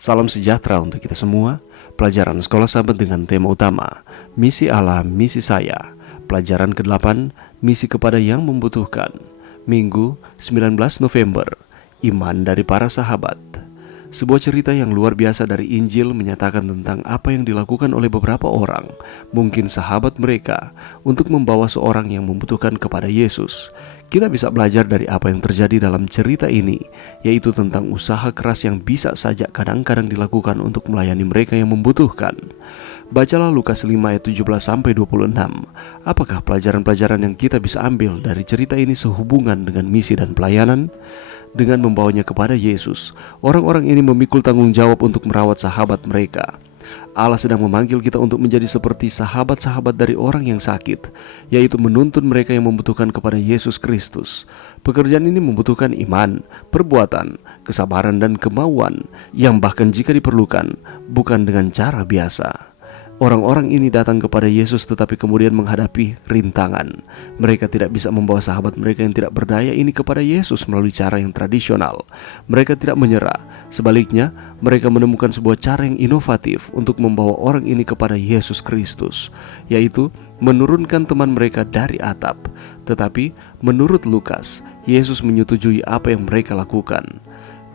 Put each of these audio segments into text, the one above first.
Salam sejahtera untuk kita semua. Pelajaran Sekolah Sahabat dengan tema utama Misi Allah, Misi Saya. Pelajaran ke-8, Misi kepada yang membutuhkan. Minggu 19 November, Iman dari para sahabat. Sebuah cerita yang luar biasa dari Injil menyatakan tentang apa yang dilakukan oleh beberapa orang, mungkin sahabat mereka, untuk membawa seorang yang membutuhkan kepada Yesus. Kita bisa belajar dari apa yang terjadi dalam cerita ini, yaitu tentang usaha keras yang bisa saja kadang-kadang dilakukan untuk melayani mereka yang membutuhkan. Bacalah Lukas 5 ayat 17-26. Apakah pelajaran-pelajaran yang kita bisa ambil dari cerita ini sehubungan dengan misi dan pelayanan? Dengan membawanya kepada Yesus, orang-orang ini memikul tanggung jawab untuk merawat sahabat mereka. Allah sedang memanggil kita untuk menjadi seperti sahabat-sahabat dari orang yang sakit, yaitu menuntun mereka yang membutuhkan kepada Yesus Kristus. Pekerjaan ini membutuhkan iman, perbuatan, kesabaran dan kemauan, yang bahkan jika diperlukan, bukan dengan cara biasa. Orang-orang ini datang kepada Yesus tetapi kemudian menghadapi rintangan. Mereka tidak bisa membawa sahabat mereka yang tidak berdaya ini kepada Yesus melalui cara yang tradisional. Mereka tidak menyerah. Sebaliknya, mereka menemukan sebuah cara yang inovatif untuk membawa orang ini kepada Yesus Kristus, yaitu menurunkan teman mereka dari atap. Tetapi menurut Lukas, Yesus menyetujui apa yang mereka lakukan.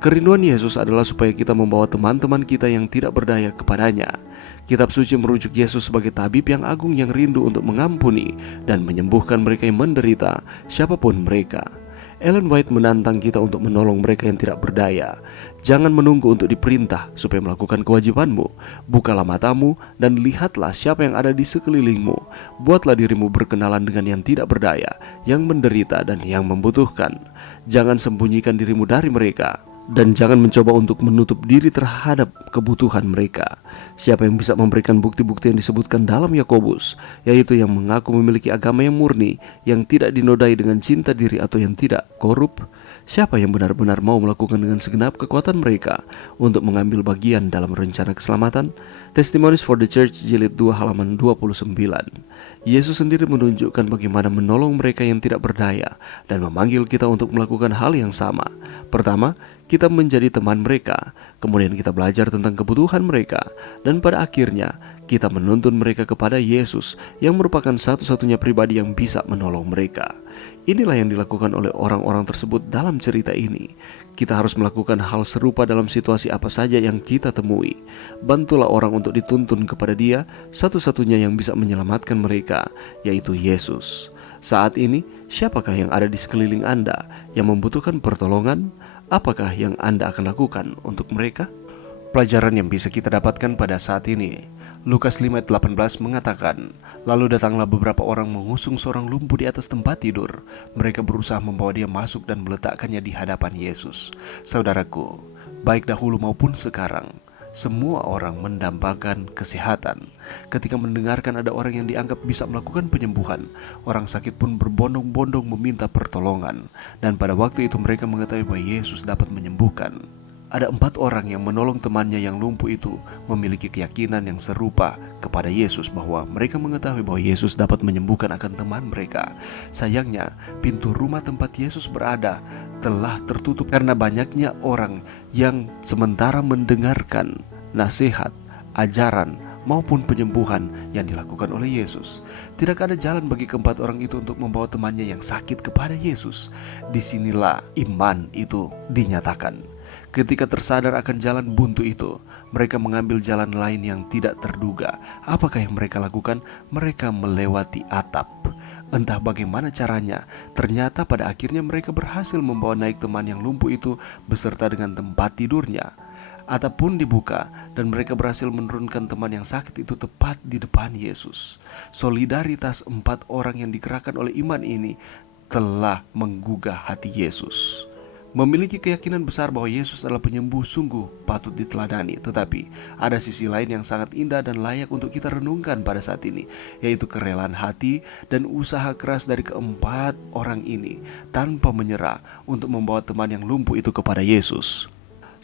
Kerinduan Yesus adalah supaya kita membawa teman-teman kita yang tidak berdaya kepadanya. Kitab suci merujuk Yesus sebagai tabib yang agung yang rindu untuk mengampuni dan menyembuhkan mereka yang menderita, siapapun mereka. Ellen White menantang kita untuk menolong mereka yang tidak berdaya. Jangan menunggu untuk diperintah supaya melakukan kewajibanmu. Bukalah matamu dan lihatlah siapa yang ada di sekelilingmu. Buatlah dirimu berkenalan dengan yang tidak berdaya, yang menderita dan yang membutuhkan. Jangan sembunyikan dirimu dari mereka. Dan jangan mencoba untuk menutup diri terhadap kebutuhan mereka. Siapa yang bisa memberikan bukti-bukti yang disebutkan dalam Yakobus, yaitu yang mengaku memiliki agama yang murni, yang tidak dinodai dengan cinta diri atau yang tidak korup? Siapa yang benar-benar mau melakukan dengan segenap kekuatan mereka untuk mengambil bagian dalam rencana keselamatan? Testimonies for the Church jilid 2 halaman 29. Yesus sendiri menunjukkan bagaimana menolong mereka yang tidak berdaya dan memanggil kita untuk melakukan hal yang sama. Pertama, kita menjadi teman mereka, kemudian kita belajar tentang kebutuhan mereka, dan pada akhirnya kita menuntun mereka kepada Yesus yang merupakan satu-satunya pribadi yang bisa menolong mereka. Inilah yang dilakukan oleh orang-orang tersebut dalam cerita ini. Kita harus melakukan hal serupa dalam situasi apa saja yang kita temui. Bantulah orang untuk dituntun kepada Dia, satu-satunya yang bisa menyelamatkan mereka, yaitu Yesus. Saat ini, siapakah yang ada di sekeliling Anda yang membutuhkan pertolongan? Apakah yang Anda akan lakukan untuk mereka? Pelajaran yang bisa kita dapatkan pada saat ini, Lukas 5:18 mengatakan, lalu datanglah beberapa orang mengusung seorang lumpuh di atas tempat tidur. Mereka berusaha membawa dia masuk dan meletakkannya di hadapan Yesus. Saudaraku, baik dahulu maupun sekarang, semua orang mendambakan kesehatan. Ketika mendengarkan ada orang yang dianggap bisa melakukan penyembuhan, orang sakit pun berbondong-bondong meminta pertolongan. Dan pada waktu itu mereka mengetahui bahwa Yesus dapat menyembuhkan. Ada 4 orang yang menolong temannya yang lumpuh itu memiliki keyakinan yang serupa kepada Yesus bahwa mereka mengetahui bahwa Yesus dapat menyembuhkan akan teman mereka. Sayangnya, pintu rumah tempat Yesus berada telah tertutup karena banyaknya orang yang sementara mendengarkan nasihat, ajaran, maupun penyembuhan yang dilakukan oleh Yesus. Tidak ada jalan bagi keempat orang itu untuk membawa temannya yang sakit kepada Yesus. Disinilah iman itu dinyatakan. Ketika tersadar akan jalan buntu itu, mereka mengambil jalan lain yang tidak terduga. Apakah yang mereka lakukan? Mereka melewati atap. Entah bagaimana caranya, ternyata pada akhirnya mereka berhasil membawa naik teman yang lumpuh itu beserta dengan tempat tidurnya. Atap pun dibuka dan mereka berhasil menurunkan teman yang sakit itu tepat di depan Yesus. Solidaritas 4 orang yang digerakkan oleh iman ini telah menggugah hati Yesus. Memiliki keyakinan besar bahwa Yesus adalah penyembuh sungguh patut diteladani. Tetapi ada sisi lain yang sangat indah dan layak untuk kita renungkan pada saat ini, yaitu kerelaan hati dan usaha keras dari keempat orang ini tanpa menyerah untuk membawa teman yang lumpuh itu kepada Yesus.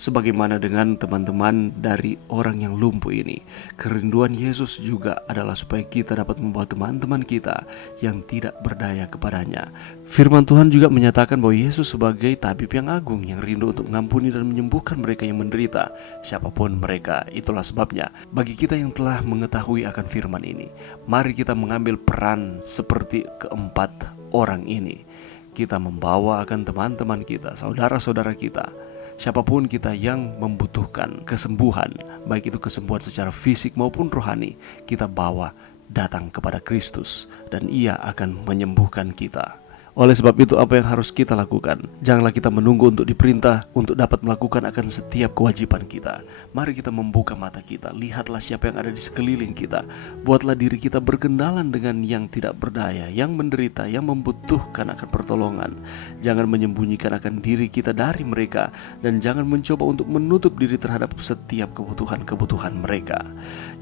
Sebagaimana dengan teman-teman dari orang yang lumpuh ini, kerinduan Yesus juga adalah supaya kita dapat membawa teman-teman kita yang tidak berdaya kepadanya. Firman Tuhan juga menyatakan bahwa Yesus sebagai tabib yang agung yang rindu untuk mengampuni dan menyembuhkan mereka yang menderita, siapapun mereka. Itulah sebabnya bagi kita yang telah mengetahui akan firman ini, mari kita mengambil peran seperti keempat orang ini. Kita membawa akan teman-teman kita, saudara-saudara kita, siapapun kita yang membutuhkan kesembuhan, baik itu kesembuhan secara fisik maupun rohani, kita bawa datang kepada Kristus dan Ia akan menyembuhkan kita. Oleh sebab itu, apa yang harus kita lakukan? Janganlah kita menunggu untuk diperintah untuk dapat melakukan akan setiap kewajiban kita. Mari kita membuka mata kita, lihatlah siapa yang ada di sekeliling kita. Buatlah diri kita berkenalan dengan yang tidak berdaya, yang menderita, yang membutuhkan akan pertolongan. Jangan menyembunyikan akan diri kita dari mereka, dan jangan mencoba untuk menutup diri terhadap setiap kebutuhan-kebutuhan mereka.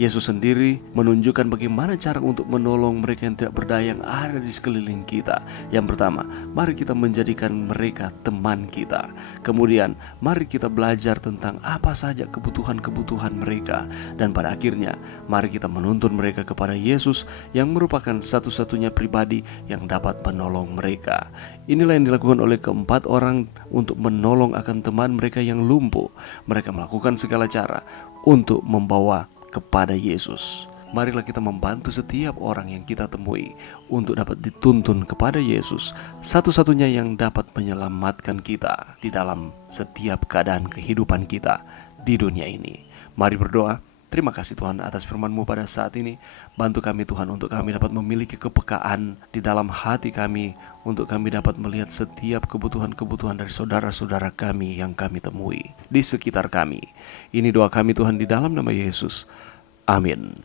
Yesus sendiri menunjukkan bagaimana cara untuk menolong mereka yang tidak berdaya yang ada di sekeliling kita. Yang pertama, mari kita menjadikan mereka teman kita. Kemudian, mari kita belajar tentang apa saja kebutuhan-kebutuhan mereka. Dan pada akhirnya, mari kita menuntun mereka kepada Yesus yang merupakan satu-satunya pribadi yang dapat menolong mereka. Inilah yang dilakukan oleh keempat orang untuk menolong akan teman mereka yang lumpuh. Mereka melakukan segala cara untuk membawa kepada Yesus. Marilah kita membantu setiap orang yang kita temui untuk dapat dituntun kepada Yesus, satu-satunya yang dapat menyelamatkan kita di dalam setiap keadaan kehidupan kita di dunia ini. Mari berdoa. Terima kasih Tuhan atas firman-Mu pada saat ini. Bantu kami Tuhan untuk kami dapat memiliki kepekaan di dalam hati kami, untuk kami dapat melihat setiap kebutuhan-kebutuhan dari saudara-saudara kami yang kami temui di sekitar kami. Ini doa kami Tuhan di dalam nama Yesus. Amin.